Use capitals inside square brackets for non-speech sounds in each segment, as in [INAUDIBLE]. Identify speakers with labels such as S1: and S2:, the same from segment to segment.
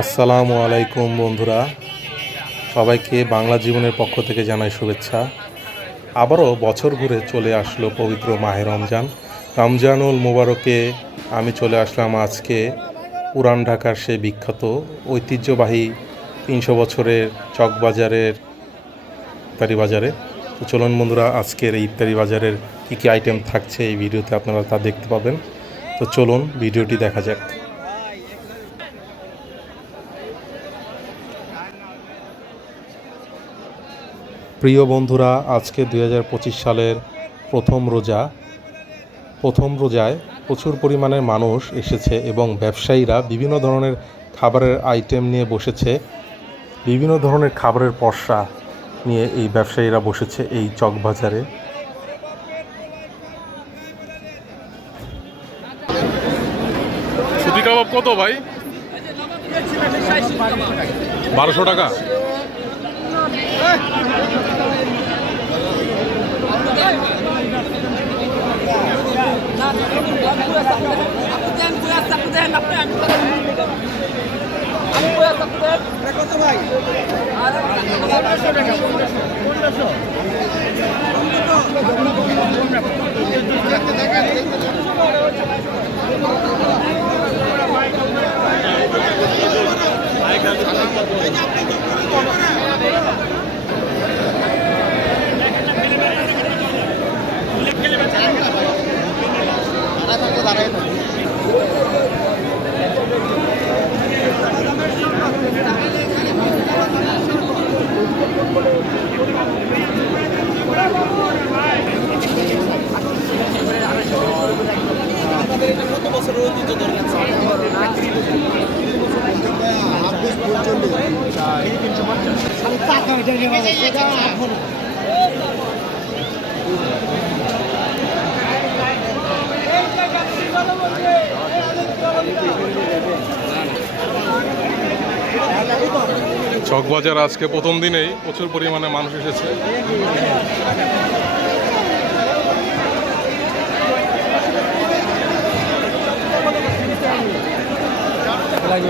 S1: আসসালামু আলাইকুম বন্ধুরা। সবাইকে বাংলা জীবনের পক্ষ থেকে জানাই শুভেচ্ছা। আবারও বছর ঘুরে চলে আসলো পবিত্র মাহে রমজান। রমজানুল মোবারকে আমি চলে আসলাম আজকে পুরান ঢাকার সে বিখ্যাত, ঐতিহ্যবাহী তিনশো বছরের চকবাজারের ইফতারি বাজারে। তো চলুন বন্ধুরা, আজকের এই ইফতারি বাজারের কী কী আইটেম থাকছে এই ভিডিওতে আপনারা তা দেখতে পাবেন। তো চলুন ভিডিওটি দেখা যাক। প্রিয় বন্ধুরা, আজকে দু হাজার পঁচিশ সালের প্রথম রোজা। প্রথম রোজায় প্রচুর পরিমাণে মানুষ এসেছে এবং ব্যবসায়ীরা বিভিন্ন ধরনের খাবারের আইটেম নিয়ে বসেছে। বিভিন্ন ধরনের খাবারের পসরা নিয়ে এই ব্যবসায়ীরা বসেছে এই চকবাজারে কত ভাই? বারোশো টাকা? কত ভাই পনেরোশো টাকা পনেরোশো দেখেন പറയുന്നത്. চকবাজার আজকে প্রথম দিনেই প্রচুর পরিমাণে মানুষ এসেছে।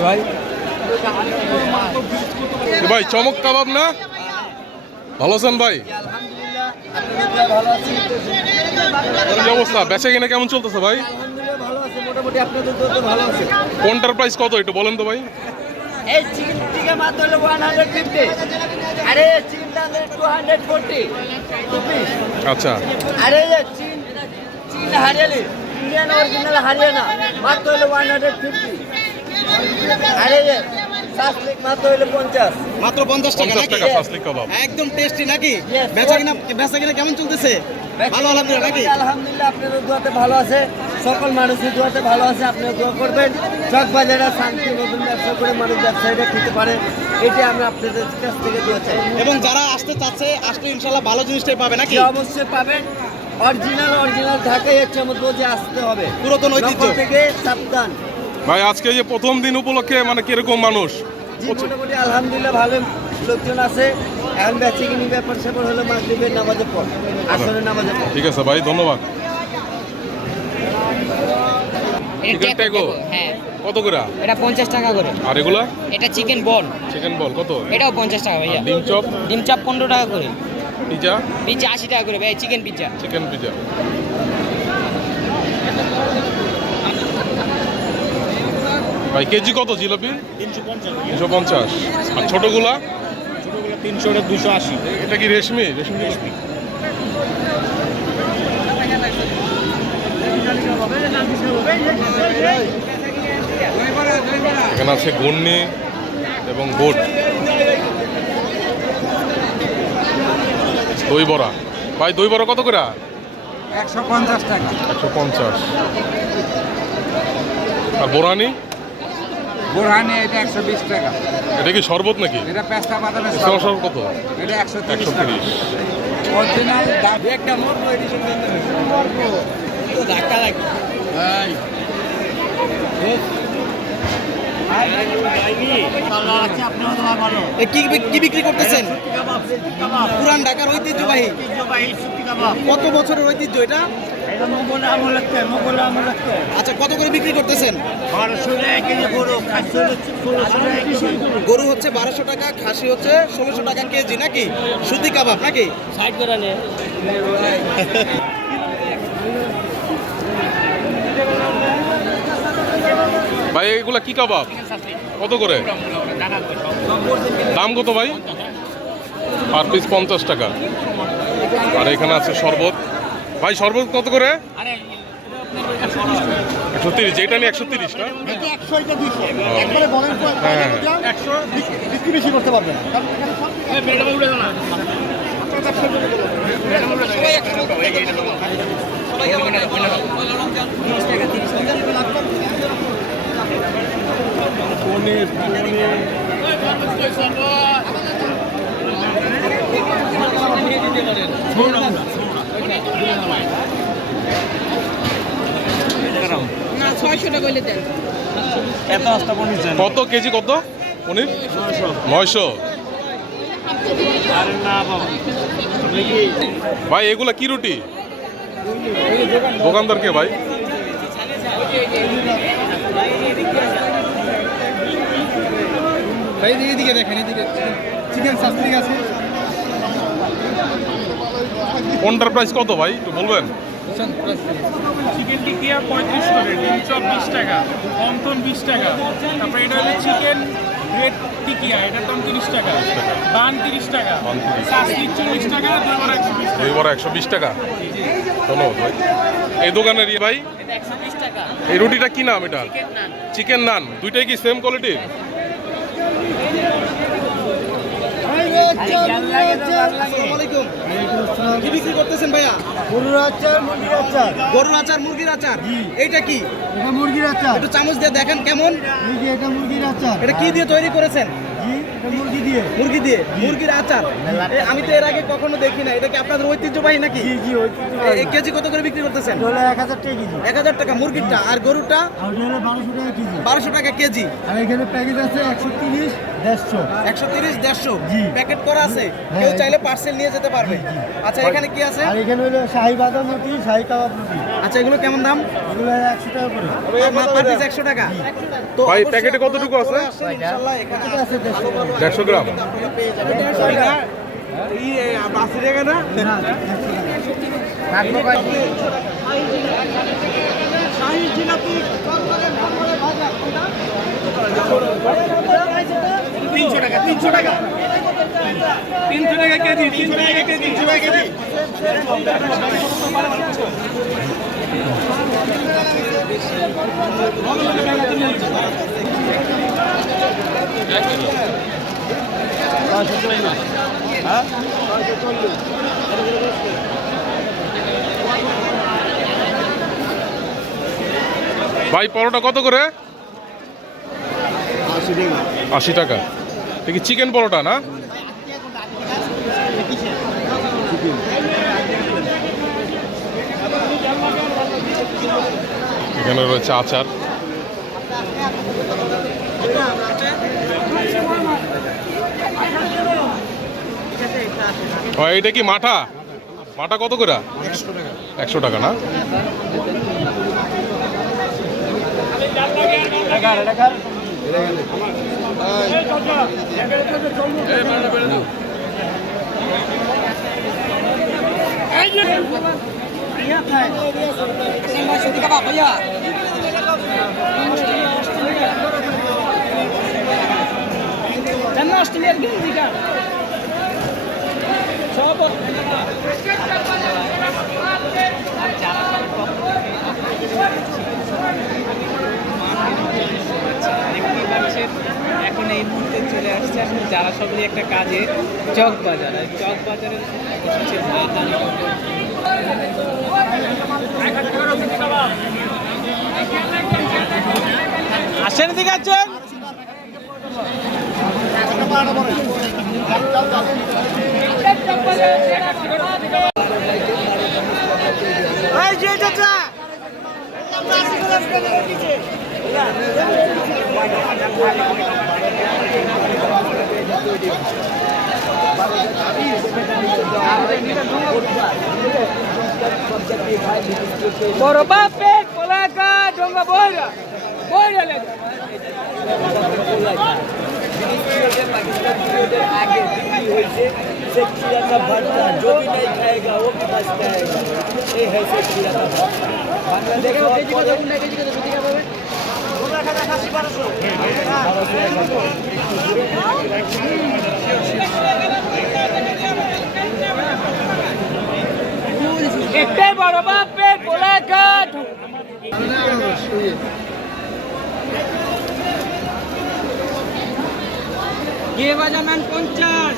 S2: ভাই?
S1: ভাই চমক কাবাব না ভালো আছেন ভাই? কি অবস্থা? বেচা কিনা কেমন চলতেছে ভাই? কোনটার প্রাইস কত? একটু বলেন তো ভাই।
S2: এই চিকেন টিকা মাত্র হলো ওয়ান হান্ড্রেড ফিফটি আরে চিকেনটা টু হান্ড্রেড ফোরটি
S1: আচ্ছা।
S2: আরে চিন চিন হারিয়ালি ইন্ডিয়ান অরিজিনাল হারিয়ানা মাত্র হলো ওয়ান হান্ড্রেড ফিফটি আরে সাসলিক মাত্র হলো পঞ্চাশ।
S3: মাত্র পঞ্চাশ টাকা
S1: টাকা ফাসলিক কাবাব
S3: একদম টেস্টি নাকি? বেচা কিনা বেচা কিনা কেমন চলতেছে? ভালো আলহামদুলিল্লাহ নাকি?
S2: আলহামদুলিল্লাহ আপনাদের দোয়াতে ভালো আছে। সকল মানুষের দোয়াতে ভালো আছে আপনারা দোয়া করবেন। চক বাজারে শান্তি নতুন ব্যবসা করে মানুষ ব্যবসায়ীরা খেতে পারে। এটা আমরা আপনাদের কাছ থেকে দোয়া চাই।
S3: এবং যারা আসতে চাচ্ছে আসলে ইনশাল্লাহ ভালো জিনিসটাই পাবে নাকি?
S2: অবশ্যই পাবেন। অরিজিনাল অরিজিনাল ঢাকায় হচ্ছে আমাদের যে আসতে হবে।
S3: পুরাতন ঐতিহ্য।
S2: থেকে সাবধান।
S1: ভাই আজকে যে প্রথম দিন উপলক্ষে মানে কীরকম মানুষ?
S2: জি মোটামুটি আলহামদুলিল্লাহ ভালো লোকজন আছে। এখন বেচে কিনি ব্যাপার স্যাপার হলো মাগরিবের নামাজের পর আসরের নামাজের পর।
S1: ঠিক আছে ভাই ধন্যবাদ। চিকেন
S4: টেকো হ্যাঁ।
S1: কত করে?
S4: এটা পঞ্চাশ টাকা করে।
S1: আর এগুলা?
S4: এটা চিকেন বল
S1: চিকেন বল কত?
S4: এটাও পঞ্চাশ টাকা ভাইয়া।
S1: ডিম চপ?
S4: ডিম চাপ পনেরো টাকা করে।
S1: পিজা
S4: পিজ্জা আশি টাকা করে ভাই চিকেন পিজ্জা
S1: চিকেন পিজা ভাই কেজি কত জিলাপি? তিনশো পঞ্চাশ। আর ছোটগুলা?
S3: তিনশো দুশো আশি।
S1: এটা কি রেশমি? রেশমি? জিলাপি এখানে আছে গন্নি এবং বোট। দই বড়া। ভাই দই বড়া কত করে?
S2: একশো পঞ্চাশ টাকা।
S1: একশো পঞ্চাশ। আর বোরানি?
S2: বোরহানি এটা একশো বিশ টাকা।
S1: এটা কি শরবত নাকি?
S2: এটা পেস্তা বাদামের
S1: শরবত। কত?
S2: এটা একশো
S1: একশো তিরিশ।
S2: অরিজিনাল একটা ধাক্কা
S3: কি বিক্রি করতেছেন? পুরান ঢাকার ঐতিহ্যবাহী। কত বছরের ঐতিহ্য এটা? আচ্ছা কত করে বিক্রি করতেছেন?
S2: গরু
S3: হচ্ছে বারোশো টাকা খাসি হচ্ছে ষোলোশো টাকা কেজি নাকি সুতি কাবাব নাকি [LAUGHS]
S4: সাইড করে নে
S1: ভাই এগুলো কি কাবাব কত করে দাম কত ভাই পার পিস পঞ্চাশ টাকা আর এখানে আছে শরবত ভাই শরবত কত করে একশো তিরিশ যেটা নিয়ে একশো তিরিশ না হ্যাঁ, কত কেজি কত? পনির? নয়শো। ভাই এগুলা কি রুটি? দোকানদার কে ভাই?
S3: এদিকে দেখেন এদিকে চিকেন শাস্ত্রী আছে।
S1: কোনটার প্রাইস কত ভাই? একটু বলবেন?
S5: চিকেন টিকিয়া পঁয়ত্রিশ করে ডিম চপ বিশ টাকা অন্তন বিশ টাকা তারপরে এটা হলো চিকেন রেড টিকিয়া এটার দাম তিরিশ টাকা বান তিরিশ টাকা
S1: বান 30
S5: শাস্তি চল্লিশ টাকা দুই বড় একশো বিশ টাকা।
S1: দুই বড় একশো বিশ টাকা? ধন্যবাদ ভাই। এই দোকানের ইয়ে ভাই? এই রুটিটা কি নাম এটা? চিকেন নান দুইটাই কি সেম কোয়ালিটির
S3: আসসালামু আলাইকুম কি বিক্রি করতেছেন ভাইয়া?
S2: গরুর আচার মুরগির আচার।
S3: গরুর আচার মুরগির আচার। এইটা কি?
S2: এটা মুরগির আচার।
S3: একটু চামচ দিয়ে দেখেন কেমন।
S2: এটা মুরগির আচার।
S3: এটা কি দিয়ে তৈরি করেছেন?
S2: দিয়ে
S3: মুরগি দিয়ে মুরগির আচার। আমি তো এর আগে কখনো দেখি না। এটা কি আপনাদের ঐতিহ্যবাহী নাকি?
S2: জি
S3: কেজি কত করে বিক্রি করতেছেন?
S2: হলো এক হাজার টাকা কেজি।
S3: এক হাজার টাকা মুরগিরটা। আর গরুটা
S2: আর হলো বারোশো টাকা কেজি।
S3: বারোশো টাকা কেজি।
S2: আর এখানে প্যাকেজ আছে একশো তিরিশ দেড়শো।
S3: একশো তিরিশ দেড়শো।
S2: জি।
S3: প্যাকেট করা আছে।
S2: হ্যাঁ।
S3: কেউ চাইলে পার্সেল নিয়ে যেতে পারবে। আচ্ছা এখানে কি আছে?
S2: আর এখানে হলো শাহি বাদাম রুটি শাহি কাবাব রুটি
S3: আচ্ছা এগুলো কেমন দাম?
S2: এগুলো একশো টাকা করে।
S3: পার পিস একশো টাকা। তো
S1: ভাই, প্যাকেটে কতটুকু আছে?
S3: এখানে
S2: এটা আছে দেড়শো টাকা?
S1: দেড়শো গ্রাম।
S3: আপনারা পেয়ে যাবেন।
S2: না একশো টাকা
S5: তিনশো টাকা তিনশো টাকা তিনশো টাকা। কেজি তিনশো টাকা কেজি তিনশো টাকা কেজি।
S1: ভাই পরোটা কত করে? আশি টাকা। এটা কি চিকেন পরোটা না? এখানে রয়েছে আচার। ও, এইটা কি মাঠা? মাঠা কত করে? একশো টাকা না?
S4: অস্ট্রেলিয়ার কার সব
S6: এখন এই মুহূর্তে চলে আসছে আসলে যারা সবাই একটা কাজে চক বাজার চক বাজারে হচ্ছে ময়দানি
S3: আসেন দিকে আছেন চাচা
S4: বড় বাপে কোলাকা ডঙ্গা বইরা বইরা লেগে
S2: पाकिस्तान पीरियड आगे बिक्री हुई से से खीरा का भरता जो भी नहीं खाएगा वो भी बच जाएगा ये है से खीरा का भरता
S4: এতে বড় বাপে কোলাঘাট কে বাজাবেন পঞ্চাশ।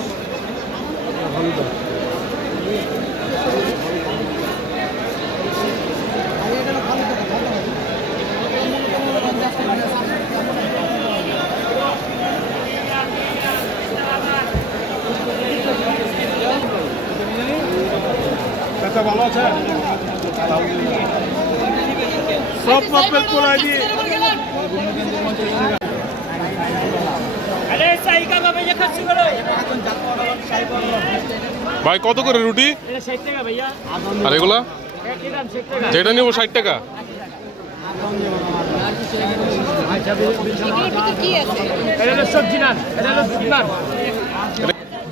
S5: সব পাপের কোলাই দিয়ে
S4: আরে সাইকা বাবা যে খাচ্ছি করো
S1: ভাই কত করে রুটি?
S4: এটা 60 টাকা ভাইয়া।
S1: আর এগুলা?
S4: একই দাম 60 টাকা।
S1: যেটা নেব ষাট টাকা।
S4: এটা হলো সবজি নান এটা হলো দুধ নান।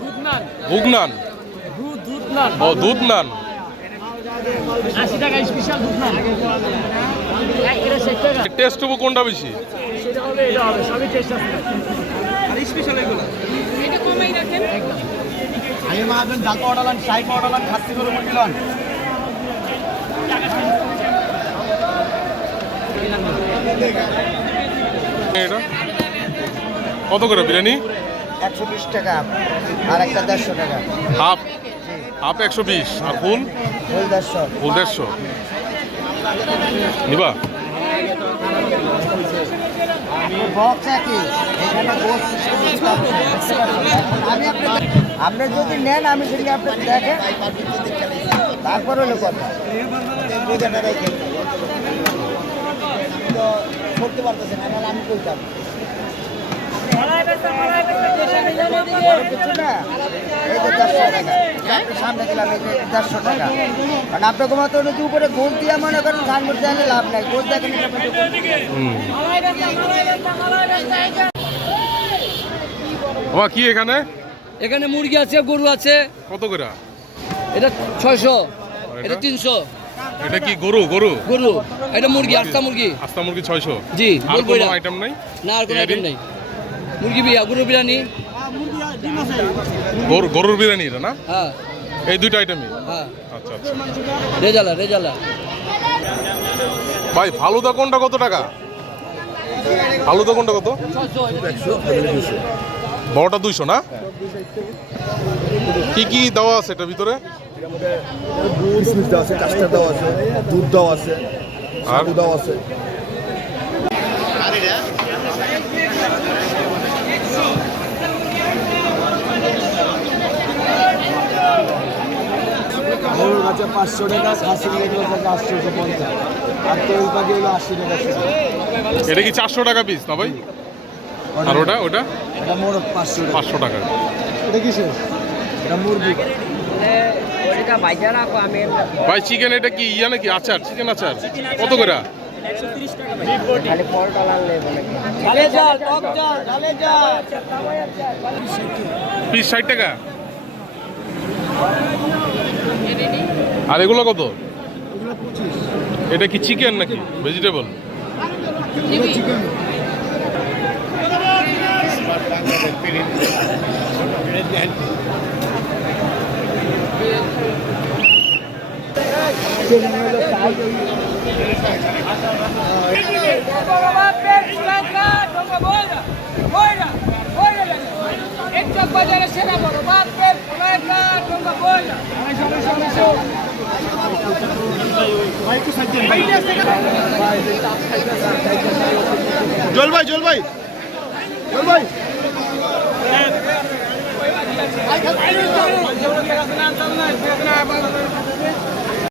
S4: দুধ নান।
S1: ভুগ নান?
S4: দুধ দুধ নান।
S1: ও দুধ নান।
S4: আশি টাকা স্পেশাল দুধ নান এটা 60 টাকা।
S1: টেস্ট হব কোনটা বেশি?
S4: সেটা হবে এটা হবে সবই টেস্ট আছে।
S3: স্পেশাল এগুলো?
S2: জাল সাই খাসি
S1: এটা? কত করে বিরিয়ানি?
S2: একশো বিশ টাকা আর একটা দেড়শো টাকা।
S1: হাফ। হাফ একশো বিশ আর ফুল?
S2: ফুল দেড়শো।
S1: নিবা?
S2: আপনি যদি নেন আমি যদি আপনার দেখেন তারপর হলো কথা। তো করতে পারতেছেন আমি কইতাম বড় কিছু না এই যে দেড়শো টাকা আপনি সামনে দিলাম এই যে দেড়শো টাকা কারণ আপনাকে মতো যদি উপরে গোল দিয়ে মনে করেন ধান করতে হলে লাভ নাই গোল দেখেন
S1: আমার কি এখানে?
S7: এখানে মুরগি আছে গরু আছে।
S1: কত করে?
S7: এটা ছয়শো
S1: এটা?
S7: তিনশো।
S1: এটা কি গরু? গরু?
S7: গরু এটা মুরগি আটটা মুরগি।
S1: আস্তা মুরগি ছয়শো?
S7: জি
S1: আর কোনো আইটেম নাই?
S7: না আর কোনো আইটেম নেই। মুরগি বিয়া গরু বিরিয়ানি?
S1: গরু গরুর বিরিয়ানি এটা না?
S7: হ্যাঁ।
S1: এই দুইটা আইটেমই
S7: হ্যাঁ।
S1: আচ্ছা আচ্ছা।
S7: রেজালা রেজালা।
S1: ভাই ফালুদা কোনটা কত টাকা? ফালুদা কোনটা কত? বড়টা দুইশো না? কি কি দেওয়া আছে এটার ভিতরে?
S8: কিসমিস দেওয়া আছে কাস্টার দেওয়া আছে দুধ দেওয়া আছে
S1: আর?
S8: দেওয়া আছে। পাঁচশো টাকা খাসি লেগুলো থাকে আটশোশো পঞ্চাশ। আর তৈরি পাখি হলো আশি টাকা
S1: এটা কি চারশো টাকা পিস না ভাই? আর ওটা ওটা?
S8: এটা মোরগ পাঁচশো টাকা।
S1: পাঁচশো টাকা।
S8: এটা কিসের? এটা মুরগি।
S1: ভাই চিকেন এটা কি ইয়া নাকি? আচার? চিকেন আচার? কত করে? পিস ষাট টাকা? আর এগুলো কত? এটা কি চিকেন নাকি? ভেজিটেবল
S4: বাপে কোলাকা ডঙ্গা বইরা বইরা বইরা লেগে এক চক বাজারে সেরা বড় বাপে কোলাকা ডঙ্গা বইরা
S8: জল ভাই জল ভাই জল ভাই
S4: আইরো